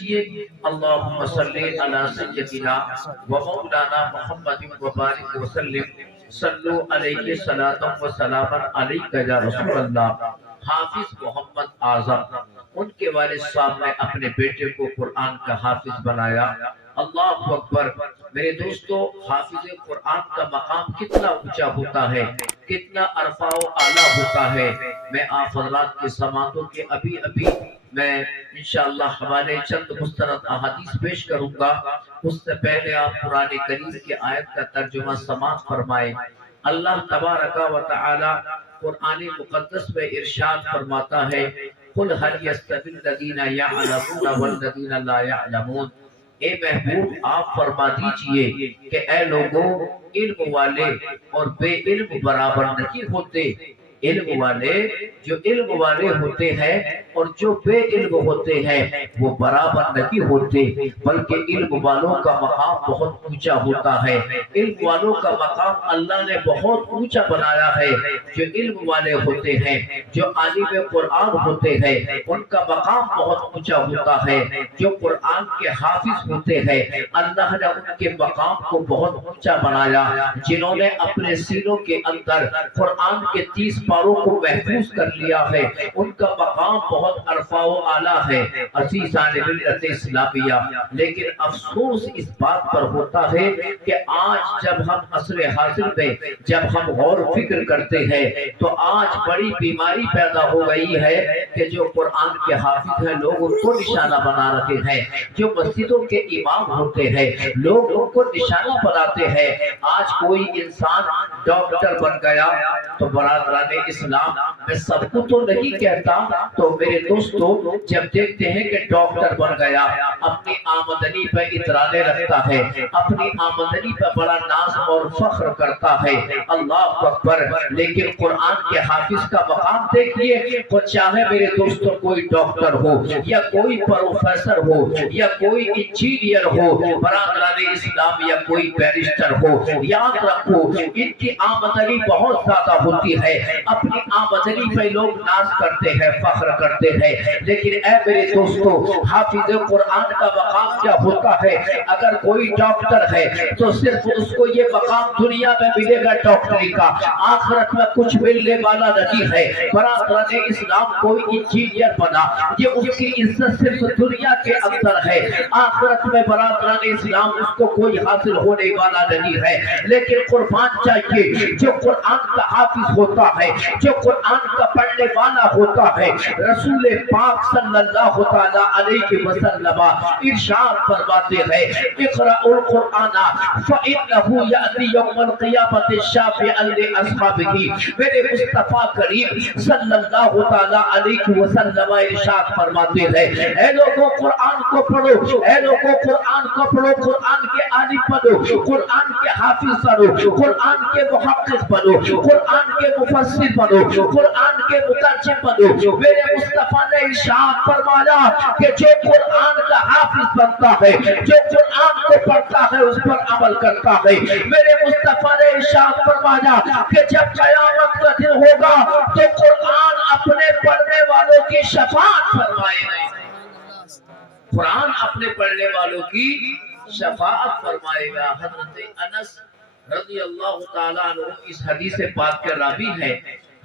دیجئے اللہم صلی علی سیدنا و مولانا محمد و بارک وسلم صلو علیہ صلاۃ و سلام علیک یا رسول اللہ۔ حافظ محمد اعظم ان کے والد صاحب نے اپنے بیٹے کو قرآن کا حافظ بنایا۔ اللہ اکبر۔ میرے دوستو، حافظ قرآن کا مقام کتنا اونچا ہوتا ہے، کتنا عرفہ و اعلیٰ ہوتا ہے۔ میں آپ حضرات کے سماعتوں کے ابھی میں انشاءاللہ حوالے چند مستند احادیث پیش کروں گا۔ اس سے پہلے آپ قرآن کریم کی آیت کا ترجمہ سماعت فرمائیں۔ اللہ تبارک و تعالی قرآن مقدس میں ارشاد فرماتا ہے قُلْ هَلْ يَسْتَوِي الَّذِينَ يَعْلَمُونَ وَالَّذِينَ لَا يَعْلَمُونَ۔ اے محبوب آپ فرما دیجئے کہ اے لوگوں، علم والے اور بے علم برابر نہیں ہوتے۔ علم والے جو علم والے ہوتے ہیں اور جو بے علم ہوتے ہیں وہ برابر نہیں ہوتے، بلکہ علم والوں کا مقام بہت اونچا ہوتا ہے۔ علم والوں کا مقام اللہ نے بہت اونچا بنایا ہے۔ جو علم والے ہوتے ہیں، جو عالم قرآن ہوتے ہیں، ان کا مقام بہت اونچا ہوتا ہے۔ جو قرآن کے حافظ ہوتے ہیں، اللہ نے ان کے مقام کو بہت اونچا بنایا۔ جنہوں نے اپنے سینوں کے اندر قرآن کے 30 پاروں کو محفوظ کر لیا ہے، ان کا مقام بہت عرفہ و اعلیٰ ہے۔ عزیزان ملت اسلامیہ، لیکن افسوس اس بات پر ہوتا ہے کہ آج جب ہم عصر حاضر میں جب ہم غور و فکر کرتے ہیں تو آج بڑی بیماری پیدا ہو گئی ہے کہ جو قرآن کے حافظ ہیں لوگ ان کو نشانہ بنا رہے ہیں، جو مسجدوں کے امام ہوتے ہیں لوگ ان کو نشانہ بناتے ہیں۔ آج کوئی انسان ڈاکٹر بن گیا تو برادران اسلام، میں سب کو تو نہیں کہتا، تو میرے دوستو جب دیکھتے ہیں کہ ڈاکٹر بن گیا، اپنی آمدنی پہ اترانے رکھتا ہے، اپنی آمدنی پہ بڑا ناز اور فخر کرتا ہے، اللہ اکبر۔ لیکن قرآن کے حافظ کا مقام دیکھیے، خود چاہے میرے دوستو کوئی ڈاکٹر ہو یا کوئی پروفیسر ہو یا کوئی انجینئر ہو، برادران اسلام یا کوئی بیرسٹر ہو، یاد رکھو ان کی آمدنی بہت زیادہ ہوتی ہے، اپنی آمدنی پہ لوگ ناز کرتے ہیں، فخر کرتے ہیں، لیکن اے میرے دوستو حافظ قرآن کا مقام کیا ہوتا ہے؟ اگر کوئی ڈاکٹر ہے تو صرف اس کو یہ مقام دنیا میں ملے گا ڈاکٹری کا، آخرت میں کچھ ملنے والا نہیں ہے۔ برادران اسلام کوئی انجینئر بنا، یہ اس کی عزت صرف دنیا کے اندر ہے، آخرت میں برادران اسلام اس کو کوئی حاصل ہونے والا نہیں ہے۔ لیکن قربان چاہیے جو قرآن کا حافظ ہوتا ہے، جو قرآن کا پڑھنے والا ہوتا ہے، رسول پاک صلی اللہ تعالی علیہ وسلم ارشاد فرماتے ہیں اقرأوا القرآن فإنه يأتي يوم القیامة شافعا لأصحابه۔ میرے مصطفیٰ کریم صلی اللہ تعالی علیہ وسلم ارشاد فرماتے ہیں اے لوگوں قرآن کو پڑھو، اے لوگوں قرآن کو پڑھو، قرآن کے عالم بنو، قرآن کے حافظ بنو، قرآن کے محقق بنو، قرآن کے مفسر بنو، قرآن کے مترجم بنو۔ میرے مصطفیٰ نے ارشاد فرمایا کہ جو قرآن کا حافظ بنتا ہے، جو قرآن کو پڑھتا ہے، اس پر عمل کرتا ہے۔ میرے مصطفیٰ نے ارشاد فرمایا کہ جب قیامت کا دن ہوگا تو قرآن اپنے پڑھنے والوں کی شفاعت فرمائے گا، قرآن اپنے پڑھنے والوں کی شفاعت فرمائے گا۔ حضرت انس رضی اللہ تعالیٰ عنہ اس حدیث پاک کے راوی ہے۔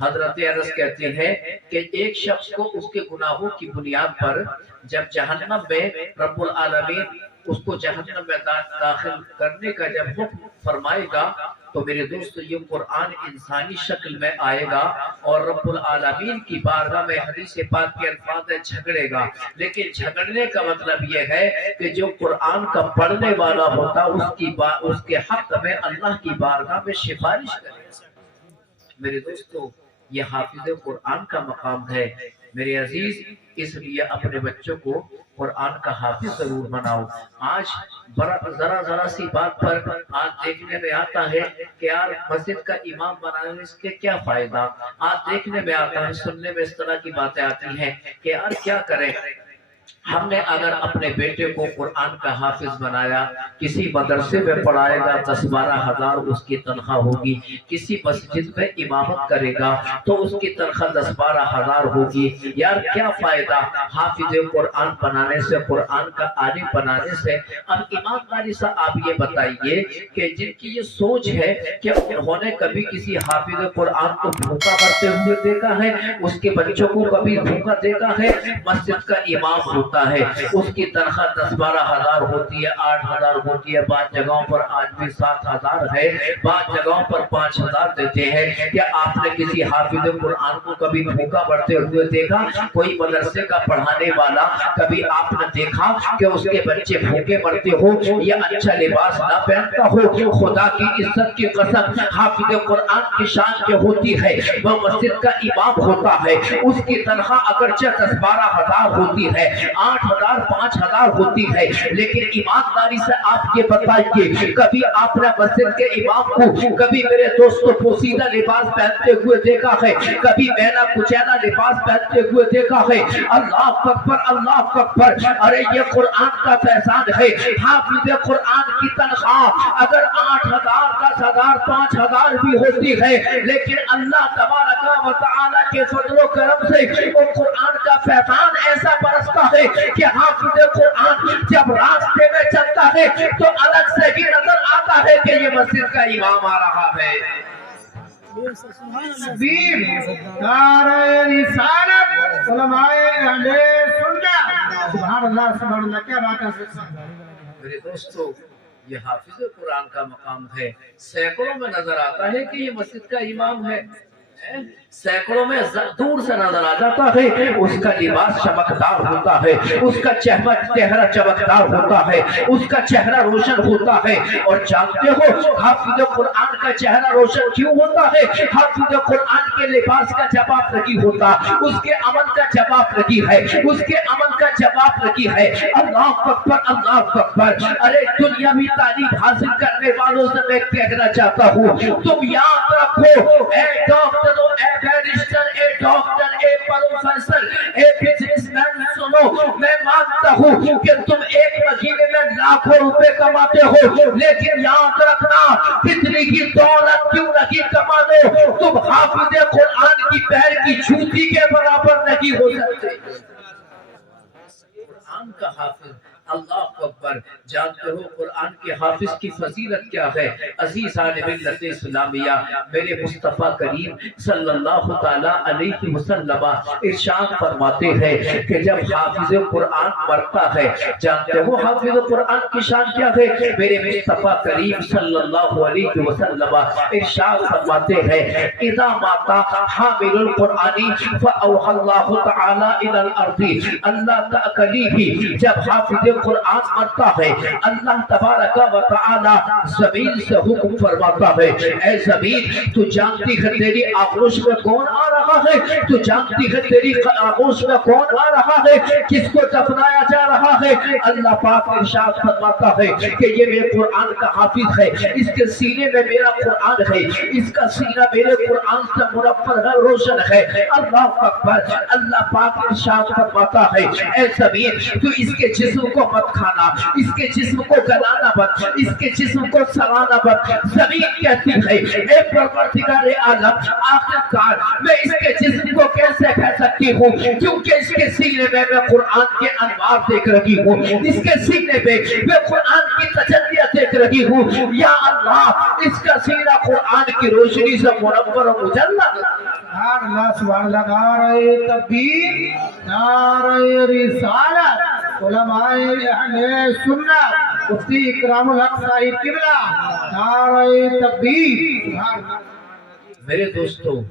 حضرت انس کہتے ہیں کہ ایک شخص کو اس کے گناہوں کی بنیاد پر جب جہنم میں رب العالمین اس کو جہنم میں داخل کرنے کا جب حکم فرمائے گا تو میرے دوست یہ قرآن انسانی شکل میں آئے گا اور رب العالمین کی بارگاہ میں حدیث پاک کے الفاظ جھگڑے گا۔ لیکن جھگڑنے کا مطلب یہ ہے کہ جو قرآن کا پڑھنے والا ہوتا اس کے حق میں اللہ کی بارگاہ میں سفارش کرے۔ میرے دوستو یہ حافظ قرآن کا مقام ہے۔ میرے عزیز اس لیے اپنے بچوں کو قرآن کا حافظ ضرور بناؤ۔ آج ذرا سی بات پر آج دیکھنے میں آتا ہے کہ یار مسجد کا امام بنانے اس کے کیا فائدہ، آج دیکھنے میں آتا ہے، سننے میں اس طرح کی باتیں آتی ہیں کہ یار کیا کریں، ہم نے اگر اپنے بیٹے کو قرآن کا حافظ بنایا، کسی مدرسے میں پڑھائے گا 10-12 ہزار اس کی تنخواہ ہوگی، کسی مسجد میں امامت کرے گا تو اس کی تنخواہ 10-12 ہزار ہوگی۔ یار کیا فائدہ حافظ قرآن بنانے سے، قرآن کا عالم بنانے سے؟ اب ایمانداری سے آپ یہ بتائیے کہ جن کی یہ سوچ ہے کہ انہوں نے کبھی کسی حافظ قرآن کو بھوکا مرتے ہوئے دیکھا ہے، اس کے بچوں کو کبھی بھوکا دیکھا ہے؟ مسجد کا امام ہوتا ہے، اس کی تنخواہ 10-12 ہزار ہوتی ہے، 8 ہزار ہوتی ہے، بعض جگہوں پر آج بھی 7 ہزار ہے، بعض جگہوں پر 5 ہزار دیتے ہیں۔ کیا آپ نے کسی حافظ قرآن کو کبھی بھوکا مرتے ہوئے دیکھا؟ کوئی مدرسے کا پڑھانے والا کبھی آپ نے دیکھا کہ اس کے بچے بھوکے مرتے ہو یا اچھا لباس نہ پہنتا ہو؟ خدا کی عزت کی قسم، حافظ قرآن کی شان جو ہوتی ہے وہ مسجد کا امام ہوتا ہے، اس کی تنخواہ اگرچہ 10-12 ہزار ہوتی ہے، 8 ہزار 5 ہزار ہوتی ہے، لیکن ایمانداری سے آپ یہ بتائیے کبھی آپ نے مسجد کے امام کو کبھی میرے دوستوں پوشیدہ لباس پہنتے ہوئے دیکھا ہے؟ کبھی میلا کچیلا لباس پہنتے ہوئے دیکھا ہے؟ اللہ اکبر، اللہ اکبر! ارے یہ قرآن کا فیضان ہے۔ حافظ قرآن کی تنخواہ اگر 8 ہزار 10 ہزار 5 ہزار بھی ہوتی ہے، لیکن اللہ تبارک و تعالی کے فضل و کرم سے وہ قرآن کا فیضان ایسا برستا ہے کہ حافظ قرآن جب راستے میں چلتا ہے تو الگ سے بھی نظر آتا ہے کہ یہ مسجد کا امام آ رہا ہے۔ نعرہ رسالت، علماء اہل سنت، سبحان اللہ سبحان اللہ! کیا بات ہے میرے دوستو، یہ حافظ قرآن کا مقام ہے۔ سینکڑوں میں نظر آتا ہے کہ یہ مسجد کا امام ہے، سینکڑوں میں دور سے نظر آ جاتا ہے، اس کا لباس چمکدار ہوتا ہے، اس کا چہرہ چمکدار ہوتا ہے، اس کا چہرہ روشن ہوتا ہے۔ اور جانتے ہو حافظ قرآن کا چہرہ روشن کیوں ہوتا ہے؟ حافظ قرآن کے لباس کا جواب نہیں ہوتا، اس کے عمل کا جواب نہیں ہے، اس کے عمل کا جواب نہیں ہے۔ اللہ اکبر، اللہ اکبر! ارے دنیاوی تعلیم حاصل کرنے والوں سے میں کہنا چاہتا ہوں، تم یاد رکھو، اے ڈاکٹر، اے بیرسٹر، اے ڈاکٹر، اے پروفیسر، اے بزنس مین، سنو، میں مانتا ہوں کہ تم ایک مہینے میں لاکھوں روپے کماتے ہو، لیکن یاد رکھنا کتنی کی دولت کیوں نہیں کما دو، تم حافظ قرآن کی پیر کی جوتی کے برابر نہیں ہو سکتے۔ قرآن کا حافظ، اللہ اکبر! جانتے ہو قرآن کے حافظ کی فضیلت کیا ہے؟ عزیزان ملت اسلامیہ، میرے مصطفیٰ کریم صلی اللہ تعالی علیہ وسلم ارشاد فرماتے ہیں کہ جب حافظ قرآن مرتا ہے، جانتے ہو حافظ قرآن کی شان کیا ہے؟ میرے مصطفیٰ کریم صلی اللہ علیہ وسلم ارشاد فرماتے ہیں اذا مات حامل القرآن فاوحى الله تعالی الى الارض اللہ تأکلیہ، جب حافظ قرآن مرتا ہے اللہ تبارک و تعالی زمین سے حکم فرماتا ہے، اے زمین تو جانتی ہے تیری آغوش میں کون آ رہا ہے؟ تو جانتی ہے تیری آغوش میں کون آ رہا ہے؟ کس کو دفنایا جا رہا ہے؟ اللہ پاک ارشاد فرماتا ہے کہ یہ میرے قرآن کا حافظ ہے، اس کے سینے میں میرا قرآن ہے، اس کا سینہ میرے قرآن سے منور ہے، روشن ہے۔ اللہ اکبر! اللہ پاک ارشاد فرماتا ہے اے زمین تو اس کے جسم کو مت کھانا، اس کے جسم کو گلانا مت، اس کے جسم کو سڑانا مت۔ زمین کہتی ہے اے پروردگار عالم، آخرکار میں اس کے جسم کو کیسے کہہ سکتی ہوں، کیونکہ اس کے سینے میں میں قرآن کے انوار دیکھ رہی ہوں، اس کے سینے میں میں قرآن کی تجلیاں دیکھ رہی ہوں۔ یا اللہ، اس کا سینہ قرآن کی روشنی سے منور و مجلل۔ سبحان اللہ سبحان اللہ! نعرہ تکبیر، نعرہ رسالت، علماء اہل سنت، مفتی اکرام الحق صاحب قبلہ، نعرہ تکبیر، سبحان اللہ! میرے دوستو،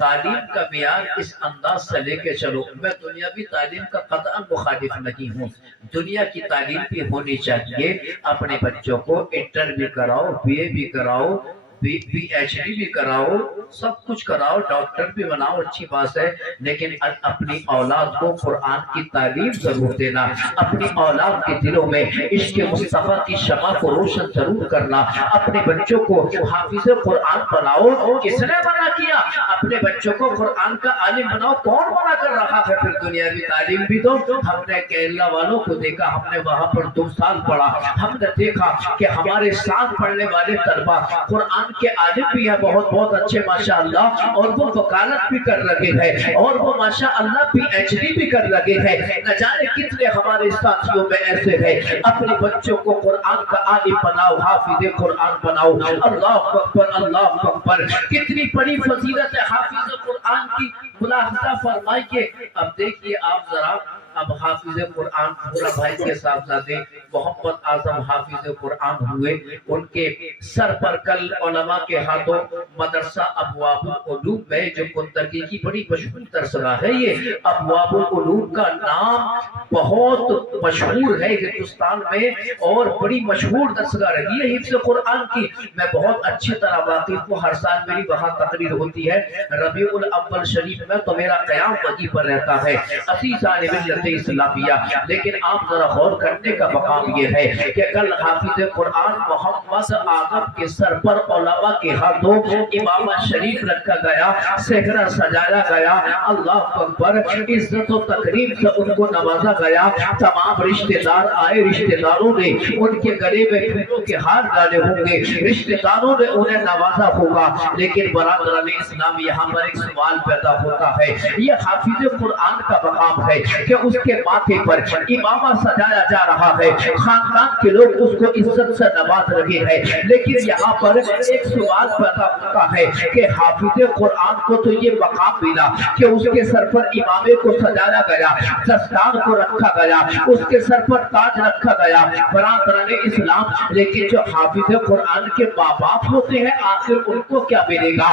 تعلیم کا معیار اس انداز سے لے کے چلو، میں دنیاوی تعلیم کا قطعاً مخالف نہیں ہوں، دنیا کی تعلیم بھی ہونی چاہیے، اپنے بچوں کو انٹر بھی کراؤ، بی اے بھی کراؤ، پی ایچ ڈی بھی کراؤ، سب کچھ کراؤ، ڈاکٹر بھی بناؤ، اچھی بات ہے، لیکن اپنی اولاد کو قرآن کی تعلیم ضرور دینا، اپنی اولاد کے دلوں میں عشق مصطفیٰ کی شمع کو روشن ضرور کرنا، اپنے بچوں کو حافظ قرآن بناؤ۔ کس نے منع کیا؟ اپنے بچوں کو قرآن کا عالم بناؤ، کون منع کر رہا ہے؟ پھر دنیاوی تعلیم بھی دو۔ ہم نے کیرلا والوں کو دیکھا، ہم نے وہاں پر 2 سال پڑھا، ہم نے دیکھا کہ ہمارے ساتھ پڑھنے والے طلبہ قرآن کے عالم بھی ہیں، بہت بہت اچھے ماشاءاللہ، اور وہ وکالت بھی کر لگے ہیں، اور وہ ماشاءاللہ پی ایچ ڈی بھی کر لگے ہیں۔ نہ جانے کتنے ہمارے ساتھیوں میں ایسے ہیں۔ اپنے بچوں کو قرآن کا عالم بناؤ، حافظ قرآن بناؤ۔ اللہ اکبر، اللہ اکبر، کتنی بڑی فضیلت ہے حافظ قرآن کی، ملاحظہ فرمائیے۔ اب دیکھیے آپ ذرا، اب حافظ قرآن پورا بھائی کے صاحبزادے محمد اعظم حافظ قرآن ہوئے، ان کے سر پر کل علماء کے ہاتھوں مدرسہ ابواب العلوم میں، جو کندرگی کی بڑی مشہور درسگاہ ہے، یہ ابواب العلوم کا نام بہت مشہور ہے ہندوستان میں، اور بڑی مشہور درسگاہ رہی ہے حفظ قرآن کی۔ میں بہت اچھی طرح واقف ہوں، ہر سال میری وہاں تقریر ہوتی ہے ربیع الاول شریف میں، تو میرا قیام وہیں پر رہتا ہے، عزیزان ملت اسلامیہ۔ لیکن آپ ذرا غور کرنے کا مقام یہ ہے کہ کل حافظ قرآن محمد اعظم کے سر پر علماء کے ہاتھوں امامہ شریف رکھا گیا، صحرا سجایا گیا، اللہ اکبر، عزت و تکریم سے ان کو نوازا گیا۔ تمام رشتہ دار آئے، رشتہ داروں نے ان کے گلے میں پھولوں کے ہار ڈالے ہوں گے، رشتہ داروں نے انہیں نوازا ہوگا۔ لیکن برادران اسلام، یہاں پر ایک سوال پیدا ہوتا ہے، یہ حافظ قرآن کا مقام ہے کہ اس کے ماتھے پر امامہ سجایا جا رہا ہے، خاندان کے لوگ اس کو عزت سے نواز رہے ہیں، لیکن یہاں پر ایک سوال پیدا ہوتا ہے کہ حافظ قرآن کو تو یہ مقام ملا کہ اس کے سر پر امامے کو سجایا گیا، دستار کو رکھا گیا، اس کے سر پر تاج رکھا گیا، برادران اسلام، لیکن جو حافظ قرآن کے ماں باپ ہوتے ہیں، آخر ان کو کیا ملے گا؟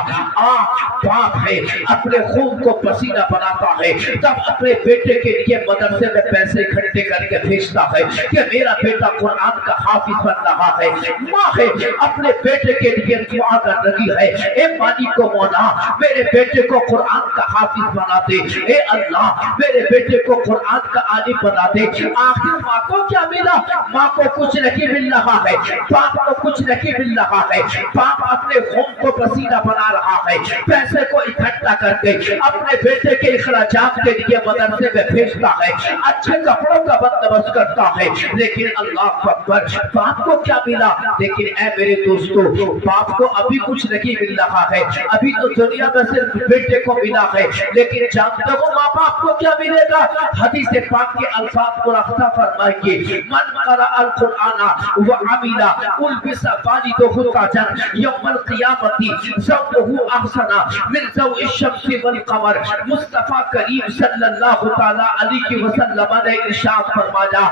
باپ ہے، اپنے خون کو پسینہ بناتا ہے، تب اپنے بیٹے کے لیے مدرسے میں پیسے اکٹھے کر کے بھیجتا ہے کہ میرا بیٹا قرآن کا حافظ بن رہا ہے۔ ماں ہے، اپنے بیٹے کے لیے دعا کر رہی ہے، اے مالک و مولا، میرے بیٹے کو قرآن کا حافظ بنا دے، اے اللہ میرے بیٹے کو قرآن کا عالم بنا دے۔ آخر ماں کو کیا ملا؟ ماں کو کچھ نہیں مل رہا ہے، باپ کو کچھ نہیں مل رہا ہے، باپ اپنے خون کو پسینہ بنا رہا ہے، پیسے کو اکٹھا کر کے اپنے بیٹے کے اخراجات کے لیے مدرسے میں بھیجتا ہے، اچھے کپڑوں کا بندوبست کرتا ہے، لیکن اللہ اکبر، باپ کو کیا ملا؟ لیکن اے میرے دوستو، باپ کو ابھی کچھ نہیں مل رہا ہے، ابھی تو دنیا میں صرف بیٹے کو ملا ہے، لیکن جانتے ہو ماں باپ کو کیا ملے گا؟ حدیث پاک کے الفاظ کو رفتہ فرمائیے، من قرأ القرآن وعمل البس والدہ تاجا یوم القیامت زوجہ احسن من ضوء الشمس والقمر۔ مصطفیٰ کریم صلی اللہ تعالیٰ علیہ وسلم نے ارشاد فرمایا،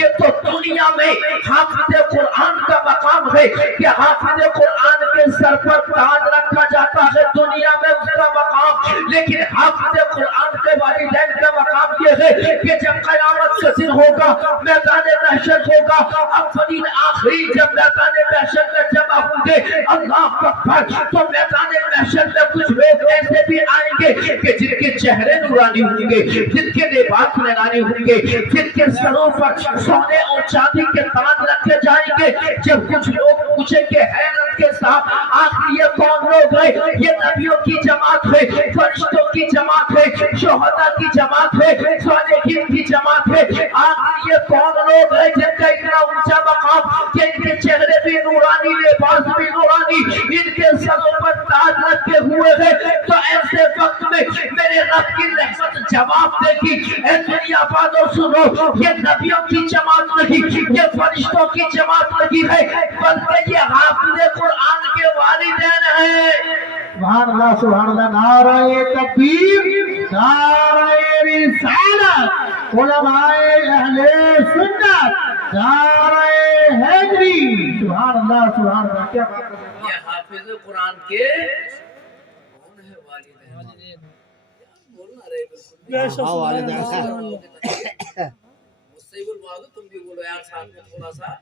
یہ تو دنیا میں حافظ قرآن کا مقام ہے کہ حافظ قرآن کے سر پر تاج رکھا جاتا ہے، دنیا میں اس کا مقام، لیکن حافظ قرآن کے والدین کا مقام یہ ہے کہ جب قیامت کا دن ہوگا، میدان محشر ہوگا، اولین آخری جب میدان محشر میں جمع ہوں گے، اللہ اکبر، تو میدان محشر میں کچھ لوگ ایسے بھی آئیں گے کہ جن کے چہرے نورانی ہوں گے، جن کے لباس نورانی ہوں گے، جن کے سروں پر سونے اور چاندی کے تاج رکھے جائیں گے۔ جب کچھ لوگ پوچھیں گے حیرت کے ساتھ، آخر یہ کون لوگ ہیں؟ یہ نبیوں کی جماعت ہے، فرشتوں کی جماعت ہے، شہداء کی جماعت ہے، صالحین کی جماعت ہے، آخر یہ کون لوگ ہیں جن کا اتنا اونچا مقام کہ ان کے چہرے بھی نورانی، لباس بھی نورانی، ان کے سروں پر تاج رکھے ہوئے ہیں؟ تو ایسے وقت میں میرے رب کی رحمت جواب دے گی، اے دنیا والوں سنو، یہ نبیوں کی جماعت نہیں، یہ فرشتوں کی جماعت نہیں ہے، بلکہ یہ حافظ قرآن کے والدین ہیں۔ سبحان اللہ، سبحان اللہ، نعرہ تکبیر، نعرہ رسالت، علماء اہل سنت، نعرہ حیدری، سبحان اللہ، سبحان اللہ، کیا بات ہے۔ یہ حافظ قرآن کے کون ہے والدین؟ بولنا رہے بالکل مجھ سے بلوا دو، تم بھی بولو یار ساتھ میں، تھوڑا سا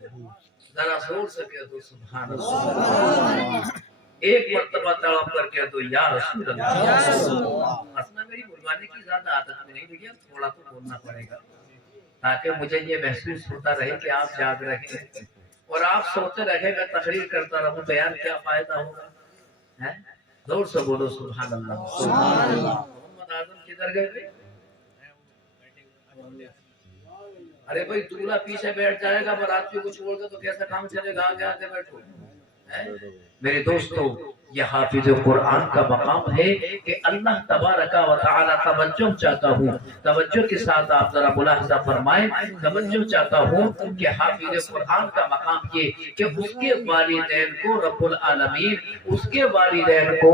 ذرا زور سے کہہ دو سبحان اللہ۔ एक मर्तबा तड़प करके तो या रसूल अल्लाह। हंसना मेरी बुलवाने की ज्यादा आदत में नहीं भैया, थोड़ा तो बोलना पड़ेगा ताकि मुझे ये महसूस होता रहे कि आप जाग रहे हैं और आप सोते रहे, मैं तकरीर करता रहूं तो यार क्या फायदा होगा, है? जोर से बोलो सुभान अल्लाह। मोहम्मद आजम किधर गए? अरे भाई दूल्हा पीछे बैठ जाएगा, बारातियों को छोड़ दो तो कैसा काम चलेगा? आगे आगे बैठो। मेरे दोस्तों, यह हाफिज कुरान का मकाम है कि अल्लाह तबारक व तआला तवज्जो चाहता हूँ, तवज्जो के साथ आप जरा मुलाहिजा फरमाएं, तवज्जो चाहता हूँ कि हाफिज कुरान का मकाम ये कि उसके वालिदैन को रब्बुल आलमीन, उसके वालिदैन को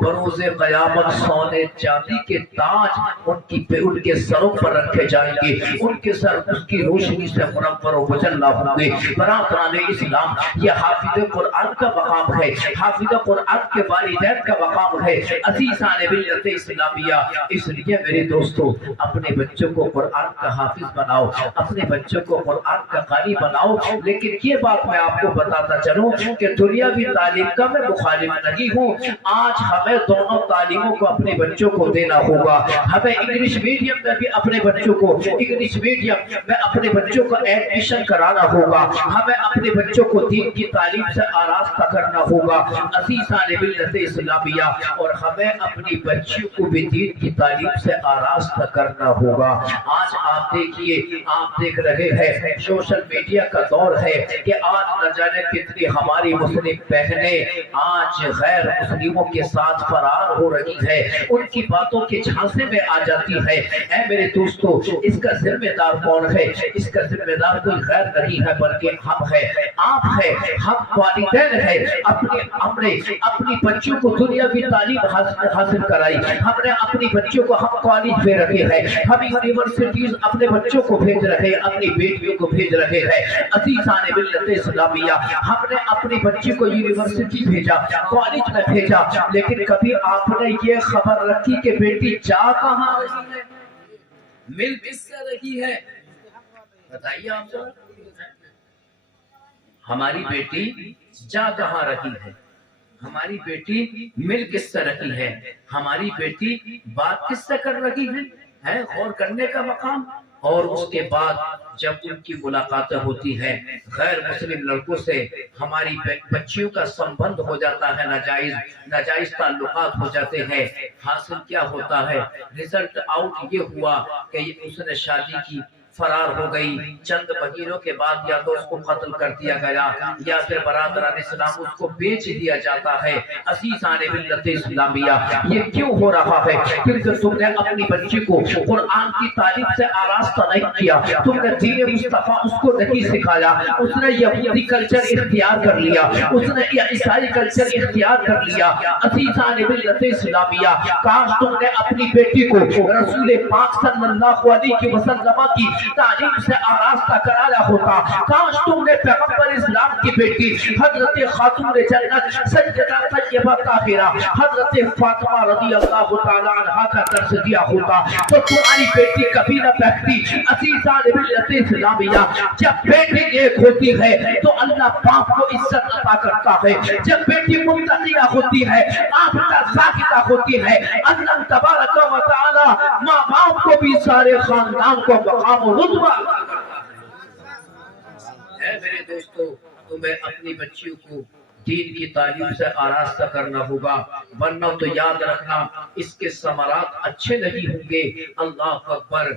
बरोज़े क़यामत सोने चांदी के ताज उनके सरों पर रखे जाएंगे, उनके सर उसकी रोशनी से मुनव्वर व मुजल्ला होंगे। बरादरान इस्लाम, यह हाफिज कुरान का मकाम है, हाफिज कुरान के वालिदैन का मकाम है, अज़ीज़ान मिल्लत इस्लामिया। इसलिए मेरे दोस्तों, अपने बच्चों को कुरान का हाफिज बनाओ, अपने बच्चों को कुरान का कारी बनाओ। लेकिन ये बात मैं आपको बताता चलूं कि दुनियावी तालीम का मैं मुखालिफ नहीं हूँ। आज हमें दोनों तालीमों को अपने बच्चों को देना होगा। हमें इंग्लिश मीडियम में भी अपने बच्चों को, इंग्लिश मीडियम में अपने बच्चों को एडमिशन कराना होगा। हमें अपने बच्चों को दीन की तालीम से आरास्ता करना होगा, अज़ीज़ान मिल्लत इस्लामिया। और हमें अपनी बच्चियों को भी दीन की तालीम से आरास्ता करना होगा। आज आप देखिए, आप देख रहे हैं सोशल मीडिया का दौर है कि आज न जाने कितनी हमारी मुस्लिम बहनें आज गैर मुस्लिमों के साथ फरार हो रही है, उनकी बातों के झांसे में आ जाती है। ऐ मेरे दोस्तों, इसका जिम्मेदार कौन है? इसका जिम्मेदार कोई गैर नहीं है बल्कि हम है, आप है, हम वालिदैन है। हमने अपनी बच्चों को दुनियावी तालीम हासिल कराई, हमने अपनी बच्चों को हम कॉलेज में रखे हैं, हम यूनिवर्सिटीज अपने बच्चों को भेज रहे हैं, अपनी बेटियों को भेज रहे हैं। अज़ीज़ान मिल्लत इस्लामिया, हमने अपनी बच्ची को यूनिवर्सिटी भेजा, कॉलेज में भेजा, लेकिन कभी आपने ये खबर रखी कि बेटी जा कहाँ रही है, मिल किससे रही है? बताइए आप जरा। हमारी बेटी जा कहाँ रही है, हमारी बेटी मिल किससे रही है, हमारी बेटी बात किससे कर रही है गौर करने का मकाम। और उसके बाद जब उनकी मुलाकातें होती हैं गैर मुस्लिम लड़कों से, हमारी बच्चियों का संबंध हो जाता है, नाजायज ताल्लुकात हो जाते हैं। हासिल क्या होता है, रिजल्ट आउट ये हुआ कि उसने शादी की, फरार हो गई, चंद महीनों के बाद या तो उसको कत्ल कर दिया गया या फिर बरादरान इस्लाम उसको बेच दिया जाता है। अज़ीज़ान मिल्लत इस्लामिया, ये क्यों हो रहा है? क्योंकि तुमने अपनी बच्ची को कुरान की तालीम से आरास्ता नहीं किया, तुमने दीन मुस्तफा उसको नहीं सिखाया, उसने यहूदी कल्चर इख्तियार कर लिया, उसने ईसाई कल्चर इख्तियार कर लिया। अज़ीज़ान मिल्लत इस्लामिया, काश तुमने अपनी बेटी को रसूल पाक सल्लल्लाहु अलैहि वसल्लम की तालीम से आरास्ता कराया होता। काश तुमने पैगंबर इस्लाम की बेटी हजरत खातून जन्नत सैयदा तैयबा ताहिरा हजरत फातिमा रज़ियल्लाहु तआला अन्हा का दर्स दिया होता तो तुम्हारी बेटी कभी न बहती। अज़ीज़ान मिल्लत इस्लामिया, जब बेटी एक होती है तो अल्लाह पाक को इज्जत अता करता है। जब बेटी मुत्तकिया होती है, आबिदा ज़ाहिदा होती है, अल्लाह तबारक व तआला माँ बाप को भी सारे खानदान को मकाम रुतबा। मेरे दोस्तों, तुम्हें अपनी बच्चियों को दीन की तालीम से आरास्ता करना होगा, वरना तो याद रखना इसके समरात अच्छे नहीं होंगे। अल्लाह अकबर।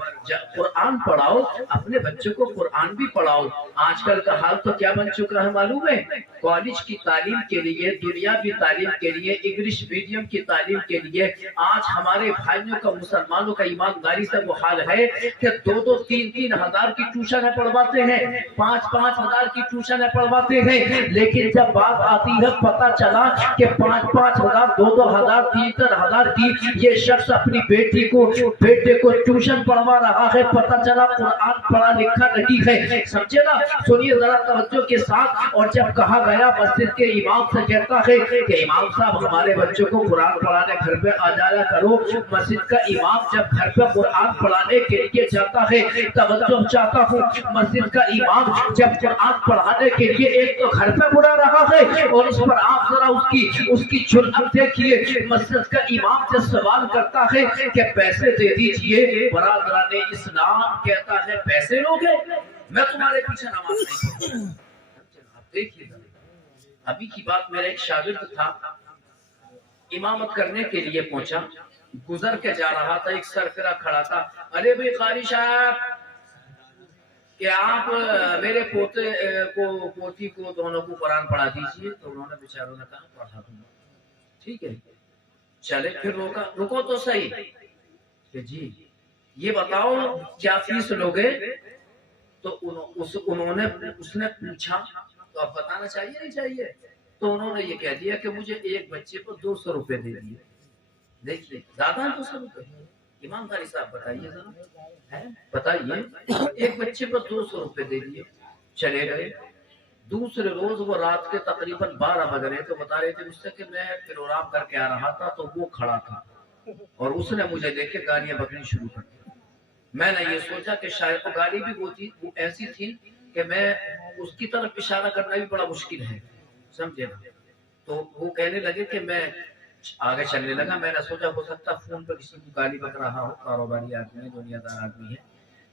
कुरान पढ़ाओ, अपने बच्चों को कुरान भी पढ़ाओ। आजकल का हाल तो क्या बन चुका है मालूम है? कॉलेज की तालीम के लिए, दुनियावी तालीम के लिए, इंग्लिश मीडियम की तालीम के लिए आज हमारे भाइयों का, मुसलमानों का ईमानदारी से वो हाल है कि 2-2, 3-3 हजार की ट्यूशन पढ़वाते हैं, 5-5 हजार की ट्यूशन पढ़वाते हैं। लेकिन जब बात आती है, पता चला कि 5-5 हजार 2,000 3,000 की ये शख्स अपनी बेटे को ट्यूशन पढ़वा रहा है, पता चला कुरान पढ़ा लिखा नहीं है। समझे ना, सुनिए जरा तवज्जो के साथ। और जब कहा गया मस्जिद के इमाम से, कहता है कि इमाम साहब हमारे बच्चों को कुरान पढ़ाने घर पे आ जाया करो। मस्जिद का इमाम जब घर पे कुरान पढ़ाने के लिए जाता है, तवज्जो चाहता हूँ, मस्जिद का इमाम जब कुरान पढ़ाने के लिए एक तो घर पे बुला रहा है और इस पर आप जरा उसकी जुर्अत देखिए। मस्जिद का इमाम से सवाल करता है कि पैसे दे दीजिए। बरादराने इस्लाम कहता है पैसे लोगे, मैं तुम्हारे पीछे नमाज नहीं पढ़ूंगा। देखिए अभी की बात, मेरा एक शागिर्द था, इमामत करने के लिए पहुंचा, गुजर के जा रहा था, एक सरफरा खड़ा था। अरे भाई कारी साहब, कि आप मेरे पोती को दोनों को कुरान पढ़ा दीजिए। तो उन्होंने बेचारों ने कहा पढ़ा दूंगा। ठीक है, चले फिर रुको तो सही कि जी ये बताओ क्या फीस लोगे। तो उसने पूछा तो अब बताना चाहिए नहीं चाहिए। तो उन्होंने ये कह दिया कि मुझे एक बच्चे को 200 रुपए दे दिए। देखिए ज्यादा है 200 रुपए, ईमानदारी साहब बताइए जरा, बताइए। एक बच्चे को 200 रुपए दे दिए, चले गए। दूसरे रोज वो रात के तकरीबन 12 बज रहे, तो बता रहे थे मुझसे कि मैं प्रोग्राम करके आ रहा था, तो वो खड़ा था और उसने मुझे देख के गालियां बकनी शुरू कर दी। मैंने ये सोचा कि शायद वो गाली भी वो ऐसी थी कि मैं उसकी तरफ इशारा करना भी बड़ा मुश्किल है, समझे ना। तो वो कहने लगे कि मैं आगे चलने लगा। मैंने सोचा हो सकता फोन पर किसी को गाली बक रहा हो, कारोबारी आदमी है, दुनियादार आदमी है।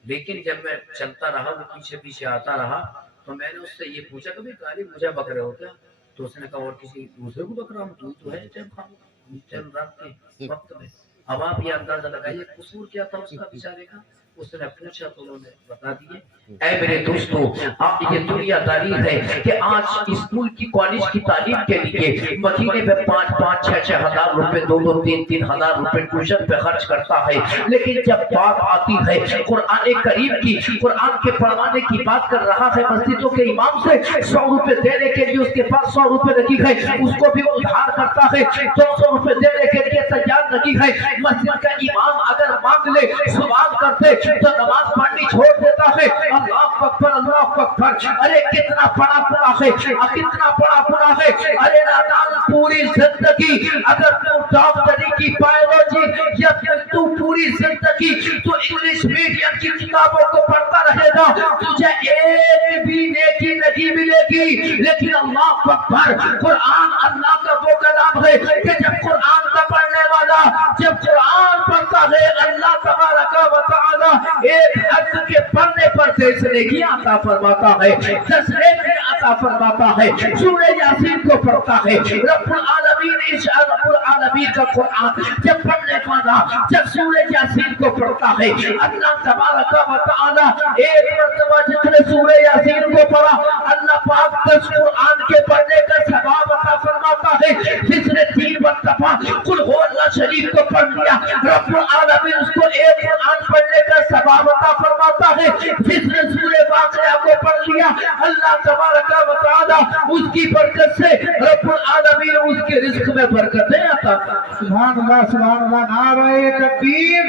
लेकिन जब मैं चलता रहा, वो पीछे पीछे आता रहा, तो मैंने उससे ये पूछा कि भाई गाली मुझे बक रहे हो क्या। तो उसने कहा और किसी दूसरे को बक रहा हूँ, तू तो है टाइम रात के वक्त में। अब आप ये अंदाजा लगाइए कसूर क्या था उसका बेचारे का। उसने पूछा तो उन्होंने बता दिए। ऐ मेरे दोस्तों, आप ये दुनियादारी है कि आज स्कूल की कॉलेज की तालीम के लिए महीने में 5-5 6-6 हजार रुपए 2-2 3-3 हजार रुपए ट्यूशन पे खर्च करता है। लेकिन जब बात आती है कुरान करीम की, कुरान के पढ़वाने की बात कर रहा है, मस्जिदों के इमाम से 100 रुपए देने के लिए उसके पास 100 रुपए रखी है, उसको भी वो उधार करता है। 200 रुपए देने के लिए तैयार रखी है। मस्जिद का इमाम अगर मांग ले, सवाल करते तो नमाज पढ़नी छोड़ देता है। अल्लाह अकबर, अल्लाह अकबर। अरे कितना बड़ा गुनाह है, कितना बड़ा गुनाह है। अरे नादान, पूरी जिंदगी अगर तू डॉक्टरी की, बायोलॉजी या तू पूरी जिंदगी तू इंग्लिश मीडियम की किताबों को पढ़ता रहेगा, तुझे एक भी नेकी नहीं मिलेगी। लेकिन अल्लाह अकबर, कुरान अल्लाह का वो कलाम है कि जब कुरान का पढ़ने वाला जब कुरान पढ़ता है, अल्लाह तबारक व तआला एक हद के पढ़ने पर 10 नेकी अता फरमाता है, 10 नेकी अता फरमाता है। सूरह यासीन को पढ़ता है, रब्बुल आलमीन, इस रब्बुल आलमीन का कुरान जब पढ़ने वाला जब सूरह यासीन को पढ़ता है, अल्लाह तबारक व तआला एक मर्तबा जिसने सूरह यासीन को पढ़ा, अल्लाह पाक 10 कुरान के पढ़ने का सवाब अता फरमाता है। जिसने 3 मर्तबा कुल हु अल्लाह शरीफ को पढ़ लिया, रब्बुल आलमीन उसको एक कुरान पढ़ने का सवाब अता फरमाता है। जिसने सूरह वाक़िया को पढ़ लिया, अल्लाह तबारक व तआला उसकी बरकत से रब्बुल आलमीन उसके रिज़्क़ में बरकतें अता। सुभान अल्लाह, सुभान अल्लाह। नारे तकबीर,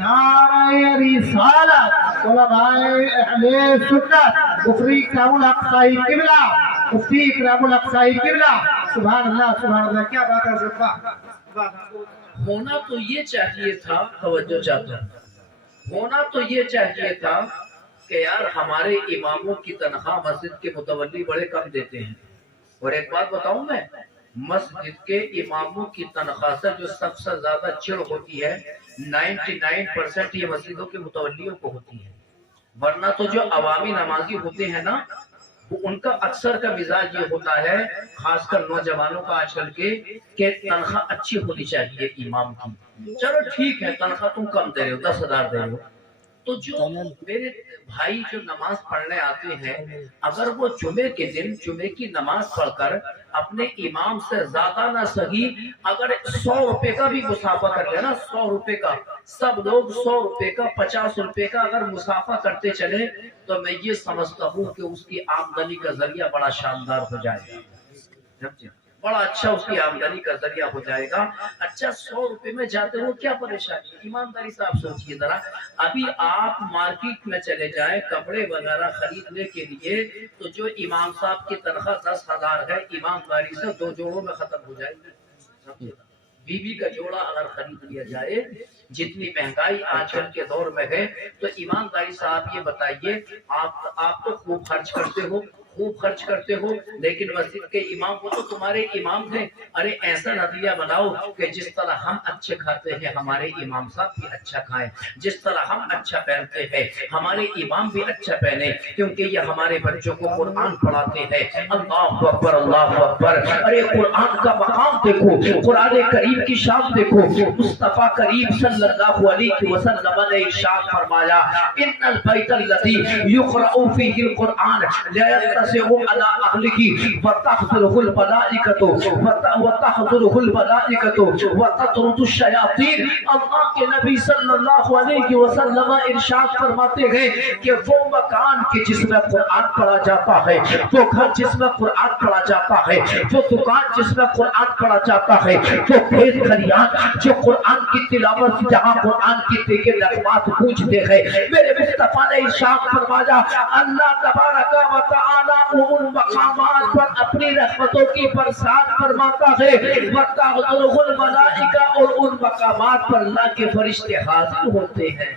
नारे रिसालत, उलमाए अहले सुन्नत, मुफ्ती इकरामुल हक साहिब किबला, मुफ्ती इकरामुल हक साहिब किबला। सुभान अल्लाह, सुभान अल्लाह। क्या बात है सुबह। होना तो ये चाहिए था, तवज्जो चाहता हूं, होना तो ये चाहिए था कि यार हमारे इमामों की तनख्वाह मस्जिद के मुतवल्ली बड़े कम देते हैं। और एक बात बताऊं मैं, मस्जिद के इमामों की तनख्वाह से जो सबसे ज्यादा चिड़ होती है 99% ये मस्जिदों के मुतवल्लियों को होती है। वरना तो जो अवामी नमाजी होते हैं ना, उनका अक्सर का मिजाज ये होता है, खासकर नौजवानों का आजकल के तनख्वाह अच्छी होनी चाहिए इमाम की। चलो ठीक है, तनख्वाह तुम कम दे रहे हो, 10,000 दे रहे हो, तो जो मेरे भाई जो नमाज पढ़ने आते हैं, अगर वो जुमे के दिन जुमे की नमाज पढ़कर अपने इमाम से ज्यादा ना सही अगर 100 रुपए का भी मुसाफा कर लेना, 100 रुपए का, सब लोग 100 रुपए का 50 रुपए का अगर मुसाफा करते चले, तो मैं ये समझता हूँ कि उसकी आमदनी का जरिया बड़ा शानदार हो जाएगा। बड़ा अच्छा उसकी आमदनी का जरिया हो जाएगा। अच्छा 100 रुपए में जाते हो क्या परेशानी, ईमानदारी से आप सोचिए जरा। अभी आप मार्केट में चले जाएं कपड़े वगैरह खरीदने के लिए, तो जो इमाम साहब की तनख्वाह 10,000 है, ईमानदारी से 2 जोड़ों में खत्म हो जाएगी। बीबी का जोड़ा अगर खरीद लिया जाए, जितनी महंगाई आजकल के दौर में है, तो ईमानदारी से आप ये बताइए, आप तो खूब खर्च करते हो, लेकिन मस्जिद के इमाम को तो तुम्हारे इमाम थे। अरे ऐसा नजरिया बनाओ कि जिस तरह हम अच्छे खाते हैं हमारे इमाम साहब भी अच्छा खाएं, जिस तरह हम अच्छा पहनते हैं हमारे इमाम भी अच्छा पहने, क्योंकि ये हमारे बच्चों को कुरान पढ़ाते हैं। अल्लाहु अकबर, अल्लाहु अकबर। अरे कुरान का मकाम देखो, कुरान करीम की शान देखो। मुस्तफा करीम सल्लल्लाहु अलैहि वसल्लम ने इरशाद फरमाया, इन्नल बैतल लज़ी युक़रअु फ़ीहिल कुरान ला यतसिउ अला अहलिही व तहज़ुरुहुल मलाइकतु व तहज़ुरुहुल मलाइकतु व ततरुदुश शयातीन। अल्लाह के नबी सल्लल्लाहु अलैहि वसल्लम इरशाद फरमाते हैं कि वो मकान के जिसमें कुरान पढ़ा जाता है, वो घर जिसमें कुरान पढ़ा जाता है, वो दुकान जिसमें कुरान पढ़ा जाता है, वो खेत खलियान जो कुरान की तिलावत जहाँ कुरान की देखे नगमात गूंजते हैं, मेरे मुस्तफा ने इरशाद फरमाया, अल्लाह तबारक व तआला उन मकामात पर अपनी रहमतों की बरसात फरमाता है। व तहज़ुरुहुल मलाइका, और उन मकामात पर अल्लाह के फरिश्ते हाजिर होते हैं।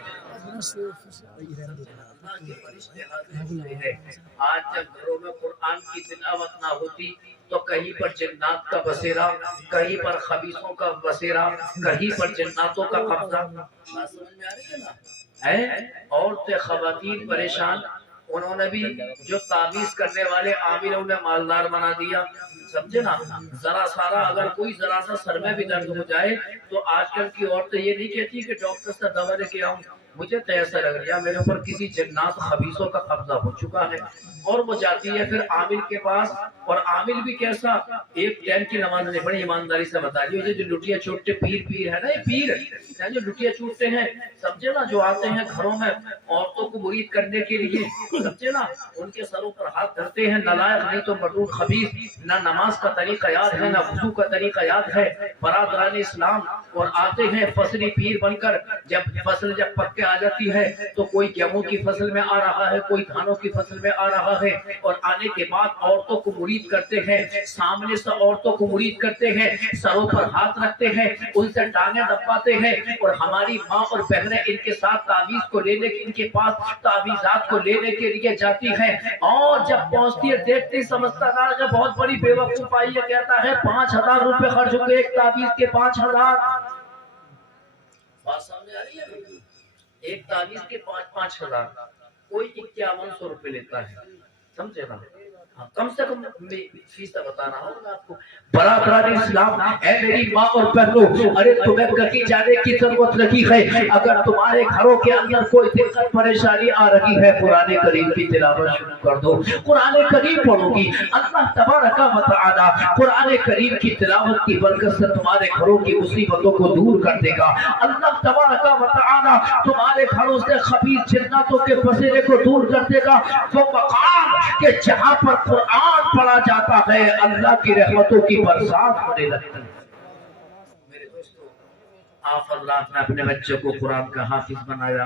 आज जब घरों में कुरान की तिलावत ना होती तो कहीं पर जन्नात का बसेरा, कहीं पर खबीसों का बसेरा, कहीं पर जन्नातों का कब्जा। बात समझ में आ रही है ना? है औरतें खवातीन परेशान, उन्होंने भी जो ताबीज करने वाले आमिर उन्हें मालदार बना दिया, समझे ना। जरा सारा अगर कोई जरा सा सर में भी दर्द हो जाए तो आजकल की औरतें ये नहीं कहती कि डॉक्टर से दवा लेके आऊं, मुझे तो ऐसा लग रहा है मेरे ऊपर किसी जन्नात खबीसों का कब्जा हो चुका है, और वो जाती है फिर आमिर के पास। और आमिर भी कैसा, एक टाइम की नमाज नहीं पढ़ी, ईमानदारी से बता दिए, जो लुटिया छूटते पीर है ना, ये पीर जो लुटिया छूटते हैं, समझे ना, जो आते हैं घरों में औरतों को मुरीद करने के लिए, समझे ना, उनके सरों पर हाथ धरते हैं। नालायक नहीं तो मरदूद खबीस, ना नमाज का तरीका याद है, ना वुज़ू का तरीका याद है, बरादरान इस्लाम। और आते हैं फसली पीर बनकर, जब फसल जब पक के आ जाती है तो कोई गेहूं की फसल में आ रहा है, कोई धानों की फसल में आ रहा है, और आने के बाद औरतों को मुरीद करते हैं, सामने से औरतों को मुरीद करते हैं, सरों पर हाथ रखते हैं, उनसे टांगे दबाते हैं। और हमारी माँ और बहनें इनके साथ तावीज को लेने, इनके पास तावीजात को लेने के लिए जाती हैं, और जब पहुंचती है देखती समझता है बहुत बड़ी बेवकूफ आई है, कहता है 5,000 रुपए खर्च हो गए एक तावीज के, 5,000। बात सामने आ रही है? एक तावीज के 5,000, कोई 5100 रुपए लेता है, समझे ना। हाँ, कम से कम फीस बताना होगा आपको। बराबरान इस्लाम, ऐ मेरी माँ और बहनों, अरे तुम्हें कहीं जाने की जरूरत नहीं है। अगर तुम्हारे घरों के अंदर कोई दिक्कत परेशानी आ रही है, कुरान करीम की तिलावत शुरू कर दो। कुरान करीम पढ़ोगी, अल्लाह तबारक व तआला कुरान करीम की तिलावत की बरकत से तुम्हारे घरों की मुसीबतों को दूर कर देगा। अल्लाह तबारक व तआला तुम्हारे घरों से खबीस जिन्नातों के पसीने को दूर कर देगा। वो मकाम के जहाँ पर कुरान पढ़ा जाता है, अल्लाह की रहमतों की बरसात होने लगती है। मेरे दोस्तों, आप अल्लाह ने अपने बच्चों को कुरान का हाफिज बनाया,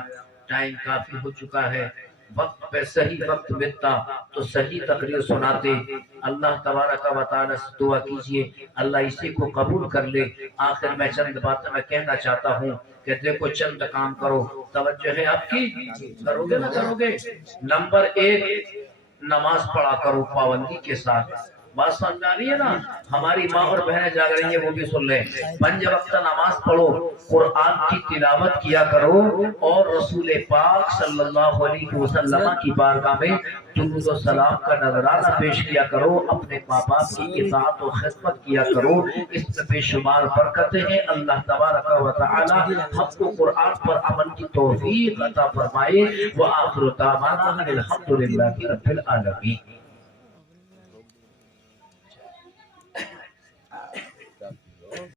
टाइम काफी हो चुका है, वक्त पे सही वक्त मिलता तो सही तकरीर सुनाते। अल्लाह तबारक व तआला से दुआ कीजिए अल्लाह इसी को कबूल कर ले। आखिर में चंद बातें मैं कहना चाहता हूँ कि देखो चंद काम करो, तवज्जो है आपकी, करोगे ना करोगे। नंबर 1, नमाज पढ़ा करो पाबंदी के साथ। बात समझ में आ रही है ना? हमारी माँ और बहनें जाग रही है, वो भी सुन ले। 5 वक्त नमाज पढ़ो, कुरान की तिलावत किया करो, और रसूल पाक सल्लल्लाहु अलैहि वसल्लम की बारगाह में दुरूद और सलाम का नजराना पेश किया करो। अपने माँ बाप की इताअत और खिदमत किया करो, इसमें बेशुमार बरकतें हैं। अल्लाह तबारक व तआला हमको कुरान पर अमल की तौफीक अता फरमाए। व आखिरु दावाना अनिल हम्दुलिल्लाहि रब्बिल आलमीन।